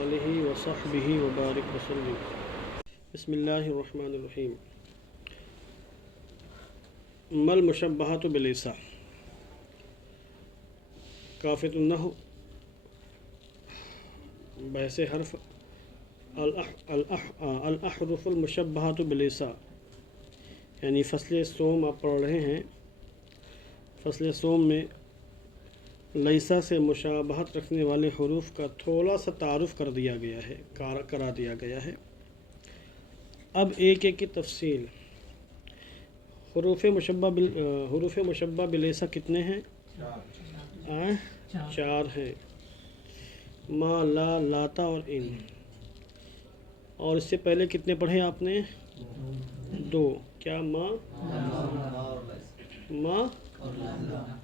آلہ وصحبہ وبارک وسلم۔ بسم اللہ الرحمن الرحیم۔ ما المشبہۃ بلیسا۔ کافۃ النحو بحث حرف الاحرف المشبہۃ بلیسا، یعنی فصل صوم آپ پڑھ رہے ہیں۔ فصل صوم میں لیسا سے مشابہت رکھنے والے حروف کا تھوڑا سا تعارف کرا دیا گیا ہے۔ اب ایک ایک کی تفصیل۔ حروف مشبہ بلیسا کتنے ہیں؟ چار ہیں، ما، لا، لاتا اور ان۔ اور اس سے پہلے کتنے پڑھے آپ نے؟ دو۔ کیا؟ ما،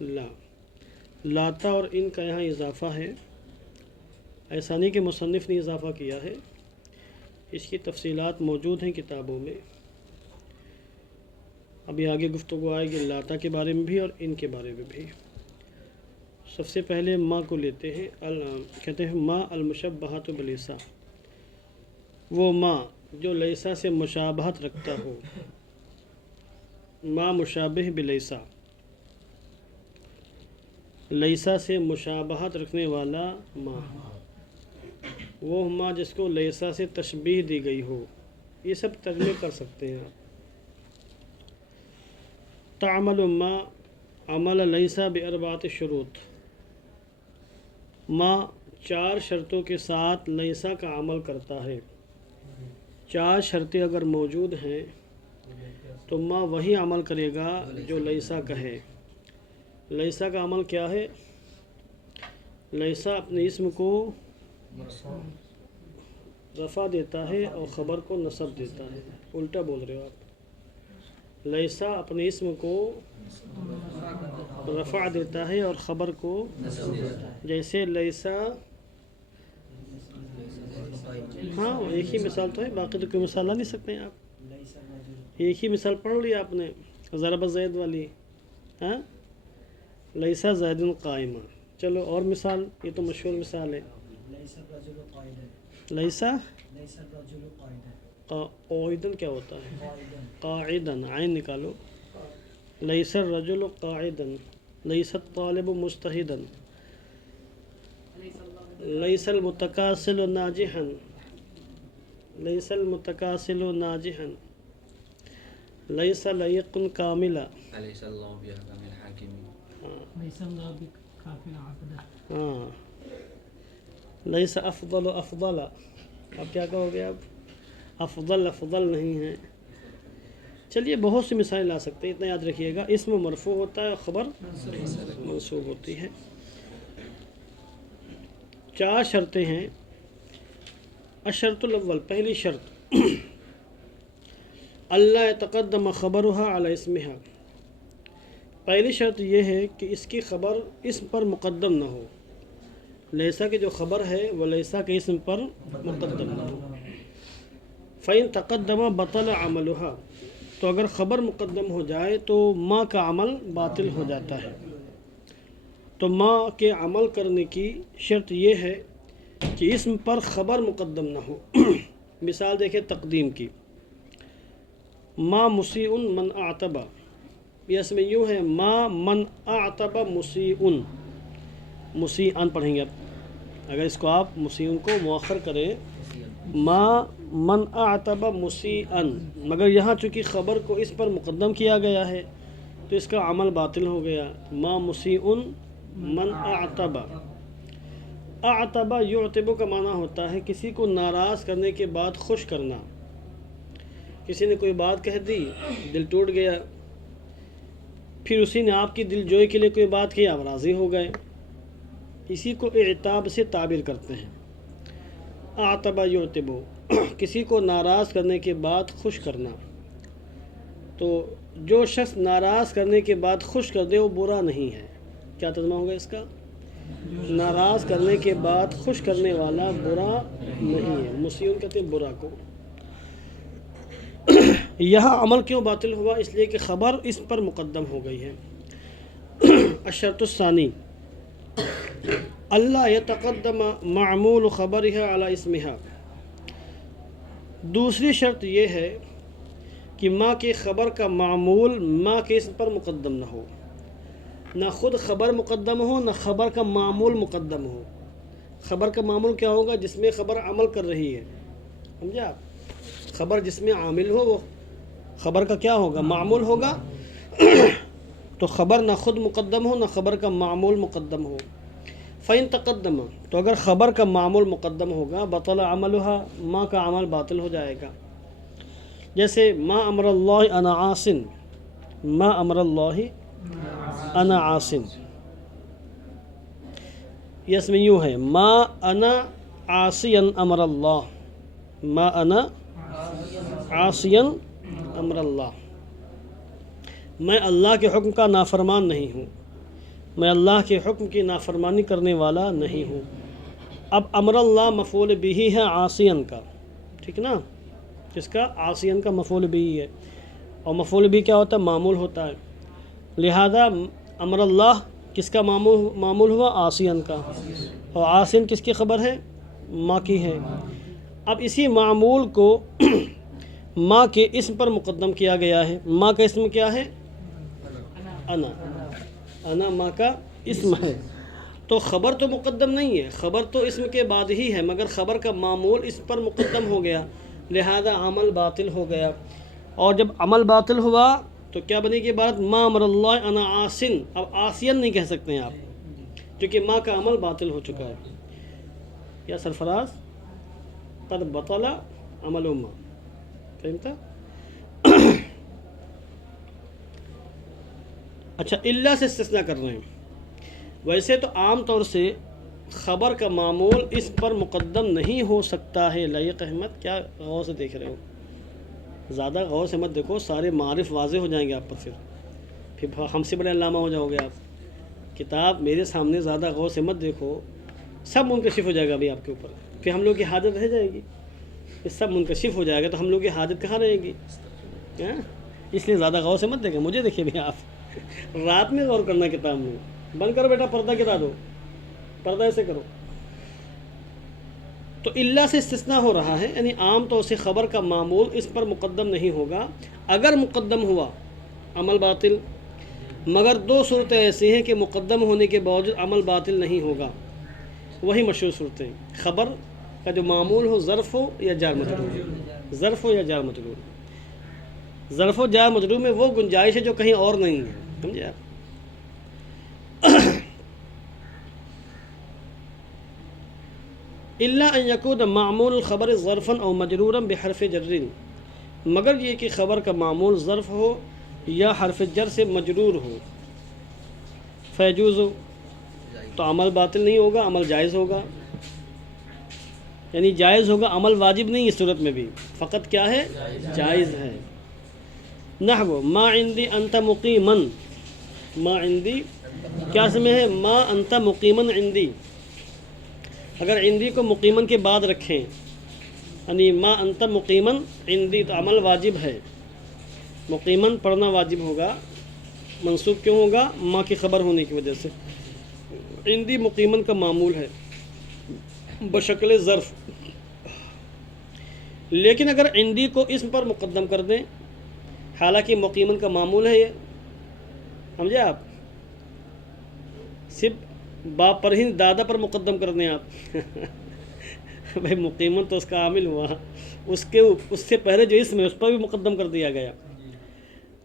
لا۔ لاتا اور ان کا یہاں اضافہ ہے، ایسا نہیں کہ مصنف نے اضافہ کیا ہے، اس کی تفصیلات موجود ہیں کتابوں میں۔ ابھی آگے گفتگو آئے گی لاتا کے بارے میں بھی اور ان کے بارے میں بھی۔ سب سے پہلے ما کو لیتے ہیں۔ کہتے ہیں ما المشبہۃ بلیسا، وہ ما جو لیسا سے مشابہت رکھتا ہو۔ ما مشابہ بلیسا، لیسا سے مشابہت رکھنے والا ما، وہ ما جس کو لیسا سے تشبیہ دی گئی ہو۔ یہ سب ترجمے کر سکتے ہیں آپ۔ تعمل ما عمل لیسا باربعۃ شروط، ما چار شرطوں کے ساتھ لیسا کا عمل کرتا ہے۔ چار شرطیں اگر موجود ہیں تو ما وہی عمل کرے گا جو لیسا کہے۔ لیسا کا عمل کیا ہے؟ لیسا اپنے اسم کو رفع دیتا ہے اور خبر کو نصب دیتا ہے۔ الٹا بول رہے ہو آپ۔ لیسا اپنے اسم کو رفع دیتا ہے اور خبر کو، جیسے لیسا، ہاں ایک ہی مثال تو ہے، باقی تو کوئی مثال لا نہیں سکتے ہیں آپ۔ ایک ہی مثال پڑھ لی آپ نے، ضرب زید والی، ہاں، لیسا زید قائما۔ چلو اور مثال، یہ تو مشہور مثال ہے۔ لیسا قاعدن کیا ہوتا ہے؟ قاعدن، عین نکالو۔ لیسا الرجل قاعدن، لیسا الطالب مجتہدن، لیسا المتکاسل ناجحا، لیسا المتکاسل ناجحا، لیسا لیق کاملا، الیس اللہ بأحکم الحاکمین، لیس اللہ بکاف عبدہ، ہاں، لیسا افضل افضل۔ اب کیا کہو گے؟ اب افضل افضل نہیں ہے۔ چلیے بہت سی مثالیں لا سکتے ہیں، اتنا یاد رکھیے گا، اسم مرفوع ہوتا ہے، خبر منصوب ہوتی ہے۔ چار شرطیں ہیں۔ الشرط الاول، پہلی شرط، اللہ يتقدم خبرها على اسمها۔ پہلی شرط یہ ہے کہ اس کی خبر اسم پر مقدم نہ ہو۔ لیسا کی جو خبر ہے وہ لیسا کے اسم پر مقدم نہ ہو۔ فَإِن تَقَدَّمَ بَطَلَ عَمَلُهَا، تو اگر خبر مقدم ہو جائے تو ما کا عمل باطل ہو جاتا ہے۔ تو ما کے عمل کرنے کی شرط یہ ہے کہ اسم پر خبر مقدم نہ ہو۔ مثال دیکھیں تقدیم کی، ما مسیء من اعتبہ، یہ اس میں یوں ہے ما من اعتبہ مسیء، مسیئن پڑھیں گے۔ اگر اس کو آپ مسیئن کو مؤخر کریں، ما من اعتبہ مسیئن، مگر یہاں چونکہ خبر کو اس پر مقدم کیا گیا ہے تو اس کا عمل باطل ہو گیا۔ ما مسیئن من اعتبہ۔ اعتبہ یعتبو کا معنی ہوتا ہے کسی کو ناراض کرنے کے بعد خوش کرنا۔ کسی نے کوئی بات کہہ دی، دل ٹوٹ گیا، پھر اسی نے آپ کی دل جوئی کے لیے کوئی بات کی، آپ راضی ہو گئے، اسی کو اعتاب سے تعبیر کرتے ہیں۔ اعتبہ یعتبو، کسی کو ناراض کرنے کے بعد خوش کرنا۔ تو جو شخص ناراض کرنے کے بعد خوش کر دے وہ برا نہیں ہے۔ کیا ترجمہ ہوگا اس کا؟ ناراض کرنے کے بعد خوش کرنے والا برا نہیں ہے۔ مسیئن کہتے ہیں برا کو۔ یہاں عمل کیوں باطل ہوا؟ اس لیے کہ خبر اس پر مقدم ہو گئی ہے۔ الشرط الثانی، اللہ یتقدم معمول خبرها علی اسمها، دوسری شرط یہ ہے کہ ما کے خبر کا معمول ما کے اسم پر مقدم نہ ہو، نہ خود خبر مقدم ہو نہ خبر کا معمول مقدم ہو۔ خبر کا معمول کیا ہوگا؟ جس میں خبر عمل کر رہی ہے، سمجھے آپ؟ خبر جس میں عامل ہو وہ خبر کا کیا ہوگا؟ معمول ہوگا۔ تو خبر نہ خود مقدم ہو نہ خبر کا معمول مقدم ہو۔ فَإِن تقدم، تو اگر خبر کا معمول مقدم ہوگا بطل عملها، ما کا عمل باطل ہو جائے گا۔ جیسے ما امر اللہ انا عاصن، ما امر اللہ انا عاصن، یہ اس میں یوں ہے ما انا عاصیا امر اللہ، ما انا عاصیا امر اللہ، میں اللہ کے حکم کا نافرمان نہیں ہوں، میں اللہ کے حکم کی نافرمانی کرنے والا نہیں ہوں۔ اب امر اللہ مفعول بھی ہے عاصین کا، ٹھیک نا؟ کس کا؟ عاصین کا مفعول بھی ہے، اور مفعول بھی کیا ہوتا ہے؟ معمول ہوتا ہے۔ لہذا امر اللہ کس کا معمول ہوا؟ عاصین کا، اور عاصین کس کی خبر ہے؟ ما کی ہے۔ اب اسی معمول کو ما کے اسم پر مقدم کیا گیا ہے۔ ما کا اسم کیا ہے؟ انا، انا ما کا اسم ہے، تو خبر تو مقدم نہیں ہے، خبر تو اسم کے بعد ہی ہے، مگر خبر کا معمول اس پر مقدم ہو گیا، لہذا عمل باطل ہو گیا۔ اور جب عمل باطل ہوا تو کیا بنے گی عبارت؟ ما امر اللہ انا عاصن، اب عاصین نہیں کہہ سکتے ہیں آپ، کیونکہ ما کا عمل باطل ہو چکا ہے۔ یا سرفراز قد بطل عمل ما، فهمتا؟ اچھا، اللہ سے استثناء کر رہے ہیں۔ ویسے تو عام طور سے خبر کا معمول اس پر مقدم نہیں ہو سکتا ہے۔ لائق احمد، کیا غور سے دیکھ رہے ہو؟ زیادہ غور سے مت دیکھو، سارے معارف واضح ہو جائیں گے آپ پر، پھر ہم سے بڑے علامہ ہو جاؤ گے آپ۔ کتاب میرے سامنے زیادہ غور سے مت دیکھو، سب منکشف ہو جائے گا ابھی آپ کے اوپر، پھر ہم لوگ کی حاجت رہ جائے گی، یہ سب منکشف ہو جائے گا تو ہم لوگ کی حاجت کہاں رہے گی؟ اس لیے زیادہ غور سے مت دیکھیں، مجھے دیکھیے بھی آپ، رات میں غور کرنا کتاب میں۔ بند کرو بیٹا، پردہ گرا دو، پردہ ایسے کرو۔ تو اللہ سے استثناء ہو رہا ہے، یعنی عام طور سے خبر کا معمول اس پر مقدم نہیں ہوگا، اگر مقدم ہوا عمل باطل، مگر دو صورتیں ایسی ہیں کہ مقدم ہونے کے باوجود عمل باطل نہیں ہوگا، وہی مشہور صورتیں، خبر کا جو معمول ہو ظرف ہو یا جار مجرور، ظرف ہو یا جار مجرور۔ ظرف و جار مجرور میں وہ گنجائش ہے جو کہیں اور نہیں ہے، سمجھے آپ؟ الا ان یکون معمول الخبر ظرفا او مجرورا بحرف جر، مگر یہ کہ خبر کا معمول ظرف ہو یا حرف جر سے مجرور ہو، فیجوز، تو عمل باطل نہیں ہوگا، عمل جائز ہوگا، یعنی جائز ہوگا، عمل واجب نہیں اس صورت میں بھی، فقط کیا ہے؟ جائز ہے۔ نحو ما عندی انت مقیما، ما عندی کیا اس میں ہے؟ ما انت مقیما عندی، اگر عندی کو مقیمن کے بعد رکھیں، یعنی ما انت مقیمن عندی، تو عمل واجب ہے، مقیمن پڑھنا واجب ہوگا، منصوب کیوں ہوگا؟ ما کی خبر ہونے کی وجہ سے۔ عندی مقیمن کا معمول ہے بشکل ظرف، لیکن اگر عندی کو اسم پر مقدم کر دیں، حالانکہ مقیمن کا معمول ہے یہ، سمجھے آپ؟ صرف باپ پر ہی دادا پر مقدم کر دیں آپ، بھائی مقیمن تو اس کا عامل ہوا، اس سے پہلے جو اسم ہے اس پر بھی مقدم کر دیا گیا،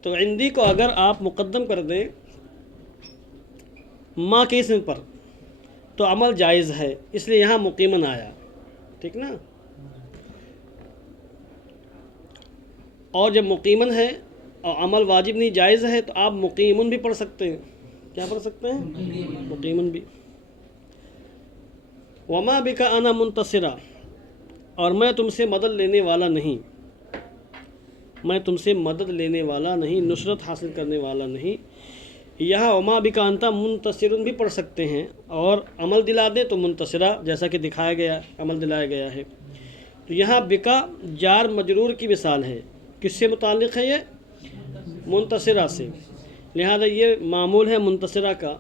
تو عندی کو اگر آپ مقدم کر دیں ما کے اسم پر تو عمل جائز ہے، اس لیے یہاں مقیمن آیا، ٹھیک نا؟ اور جب مقیمن ہے اور عمل واجب نہیں جائز ہے تو آپ مقیمن بھی پڑھ سکتے ہیں، کیا پڑھ سکتے ہیں؟ مقیمن بھی۔ وما بک انا منتصرا، اور میں تم سے مدد لینے والا نہیں، میں تم سے مدد لینے والا نہیں، نصرت حاصل کرنے والا نہیں۔ یہاں وما بک انت منتصر بھی پڑھ سکتے ہیں، اور عمل دلا دیں تو منتصرہ، جیسا کہ دکھایا گیا، عمل دلایا گیا ہے۔ تو یہاں بکا جار مجرور کی مثال ہے، کس سے متعلق ہے؟ یہ منتصرہ سے، لہذا یہ معمول ہے منتصرہ کا،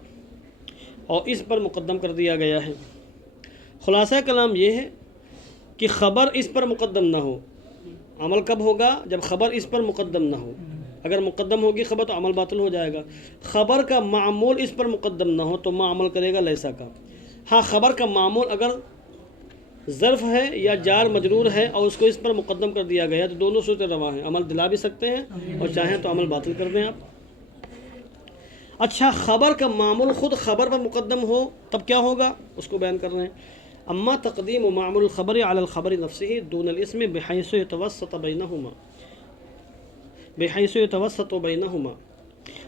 اور اس پر مقدم کر دیا گیا ہے۔ خلاصہ کلام یہ ہے کہ خبر اس پر مقدم نہ ہو، عمل کب ہوگا؟ جب خبر اس پر مقدم نہ ہو۔ اگر مقدم ہوگی خبر تو عمل باطل ہو جائے گا۔ خبر کا معمول اس پر مقدم نہ ہو تو عمل کرے گا لیسا کا۔ ہاں، خبر کا معمول اگر ظرف ہے یا جار مجرور ہے اور اس کو اس پر مقدم کر دیا گیا تو دونوں صورتیں رواں ہیں، عمل دلا بھی سکتے ہیں اور چاہیں تو عمل باطل کر دیں آپ۔ اچھا، خبر کا معمول خود خبر پر مقدم ہو تب کیا ہوگا؟ اس کو بیان کر رہے ہیں۔ اما تقدیم معمول الخبر علی الخبر نفسه دون الاسم بحيث يتوسط بينهما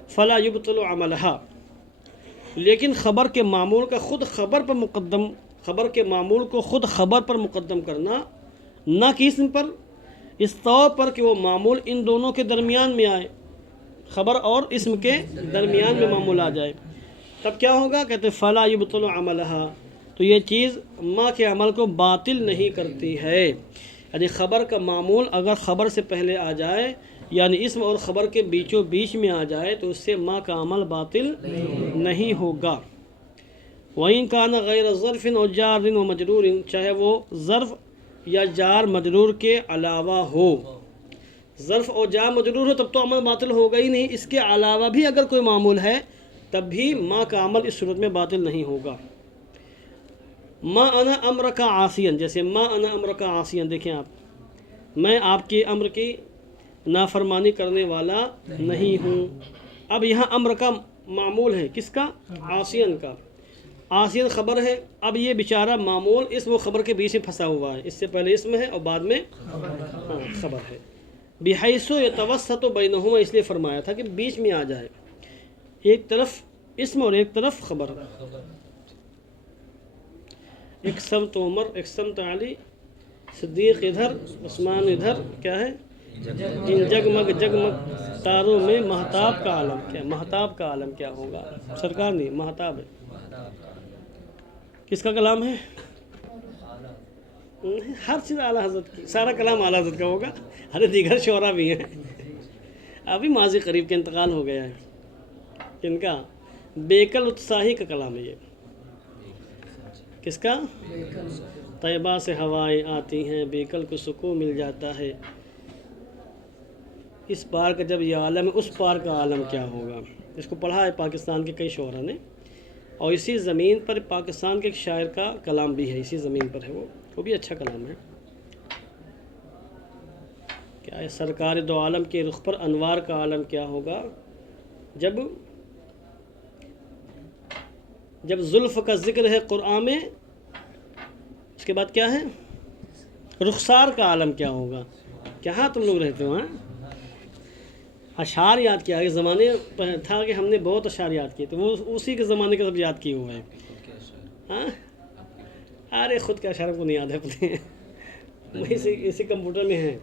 فلا يبطل عملها، لیکن خبر کے معمول کا خود خبر پر مقدم، خبر کے معمول کو خود خبر پر مقدم کرنا، نہ کہ اسم پر، اس طور پر کہ وہ معمول ان دونوں کے درمیان میں آئے، خبر اور اسم کے درمیان میں معمول آ جائے، تب کیا ہوگا؟ کہتے فلا یبطل عملها، تو یہ چیز ما کے عمل کو باطل نہیں کرتی ہے۔ یعنی خبر کا معمول اگر خبر سے پہلے آ جائے، یعنی اسم اور خبر کے بیچوں بیچ میں آ جائے، تو اس سے ما کا عمل باطل نہیں ہوگا۔ وَإِن كَانَ غَيْرَ ظَرْفٍ أَوْ جَارٍ وَمَجْرُورٍ، چاہے وہ ظرف یا جار مجرور کے علاوہ ہو، ظرف اور جار مجرور ہو تب تو عمل باطل ہوگا ہی نہیں، اس کے علاوہ بھی اگر کوئی معمول ہے تب بھی ما کا عمل اس صورت میں باطل نہیں ہوگا۔ ما انا امرک عاصیاً، جیسے ما انا امرک عاصیاً، دیکھیں آپ، میں آپ کے امر کی نافرمانی کرنے والا نہیں ہوں۔ اب یہاں امر کا معمول ہے، کس کا؟ عاصیاً کا۔ عاصیاً خبر ہے، اب یہ بیچارہ معمول اسم و خبر کے بیچ میں پھنسا ہوا ہے، اس سے پہلے اسم ہے اور بعد میں خبر ہے۔ بحیث یتوسط بینہما، اس لیے فرمایا تھا کہ بیچ میں آ جائے، ایک طرف اسم اور ایک طرف خبر۔ ایک سمت عمر، ایک سمت علی، صدیق ادھر، عثمان ادھر، کیا ہے؟ ان جگمگ جگمگ تاروں میں مہتاب کا عالم کیا؟ مہتاب کا عالم کیا ہوگا؟ سرکار نہیں، مہتاب ہے۔ کس کا کلام ہے؟ ہر چیز اعلیٰ حضرت کی، سارا کلام اعلیٰ حضرت کا ہوگا۔ ارے دیگر شعراء بھی ہیں، ابھی ماضی قریب کے انتقال ہو گیا ہے۔ ان کا بیکل اتساہی کا کلام ہے یہ۔ کس کا؟ طیبہ سے ہوائیں آتی ہیں، بیکل کو سکون مل جاتا ہے، اس پار کا جب یہ عالم ہے اس پار کا عالم کیا ہوگا؟ اس کو پڑھا ہے پاکستان کے کئی شعراء نے، اور اسی زمین پر پاکستان کے ایک شاعر کا کلام بھی ہے، اسی زمین پر ہے وہ بھی اچھا کلام ہے۔ کیا ہے؟ سرکار دو عالم کے رخ پر انوار کا عالم کیا ہوگا؟ جب زلف کا ذکر ہے قرآن میں، اس کے بعد کیا ہے؟ رخسار کا عالم کیا ہوگا؟ کہاں تم لوگ رہتے ہو؟ اشعار یاد کیا ہے، زمانے تھا کہ ہم نے بہت اشعار یاد کیے تھے، وہ اسی کے زمانے کے سب یاد کیے ہوئے ہیں۔ ہاں، ارے خود کے اشعار کو نہیں یاد ہے اپنے، اسی کمپیوٹر میں ہیں۔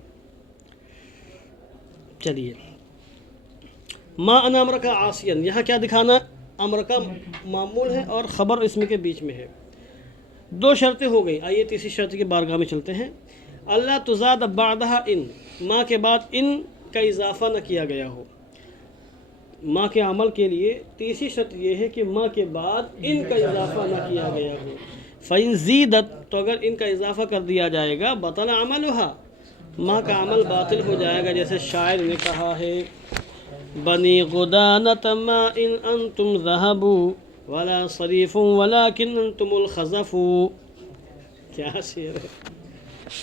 چلیے، ما انا امر کا عاصین، یہاں کیا دکھانا؟ امر کا معمول ہے اور خبر اسم کے بیچ میں ہے۔ دو شرطیں ہو گئی، آئیے تیسری شرط کی بارگاہ میں چلتے ہیں۔ اللہ تزاد بعدہ ان، ما کے بعد ان کا اضافہ نہ کیا گیا ہو۔ ما کے عمل کے لیے تیسری شرط یہ ہے کہ ما کے بعد ان کا اضافہ نہ کیا گیا ہو۔ فَإِن زِيدت، تو اگر ان کا اضافہ کر دیا جائے گا، بطل عملها، ما کا عمل باطل ہو جائے گا، جیسے شاعر نے کہا ہے بنی غدانۃ ما ان انتم ذهبوا ولا صریف ولكن انتم الخزف۔ کیا شعر ہے،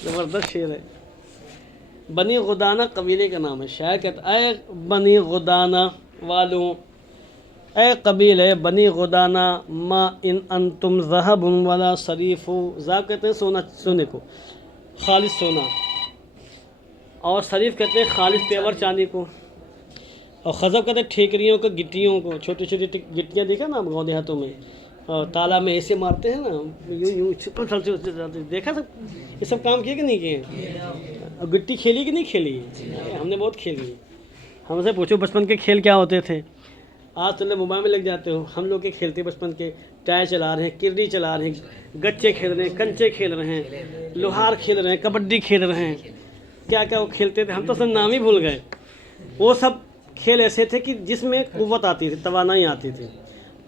زبردست شعر ہے۔ بنی غدانہ قبیلے کا نام ہے، شاعر کہتا اے بنی غدانہ والوں، اے قبیلے بنی غدانہ، ما ان انتم ذہب ولا صریف، ذہب کہتے ہیں سونا، سونے کو، خالص سونا، اور صریف کہتے ہیں خالص پیور چاندی کو، اور خزف کہتے ہیں ٹھیکریوں کو، گٹیوں کو، چھوٹی چھوٹی گٹیاں دیکھا نا گاؤں دیہاتوں میں، اور تالا میں ایسے مارتے ہیں نا، یوں یوں دیکھا سب، یہ سب کام کیے کہ نہیں کیے؟ اور گٹی کھیلی کہ نہیں کھیلی؟ ہم نے بہت کھیلی۔ ہم سے پوچھو بچپن کے کھیل کیا ہوتے تھے، آج تم نے موبائل میں لگ جاتے ہو، ہم لوگ کے کھیلتے بچپن کے، ٹائر چلا رہے ہیں، کرڈی چلا رہے ہیں، گچے کھیل رہے ہیں، کنچے کھیل رہے ہیں، لوہار کھیل رہے ہیں، کبڈی کھیل رہے ہیں، کیا کیا وہ کھیلتے تھے، ہم تو سب نام ہی بھول گئے۔ وہ سب کھیل ایسے تھے کہ جس میں قوت آتی تھی، توانائی آتی تھی۔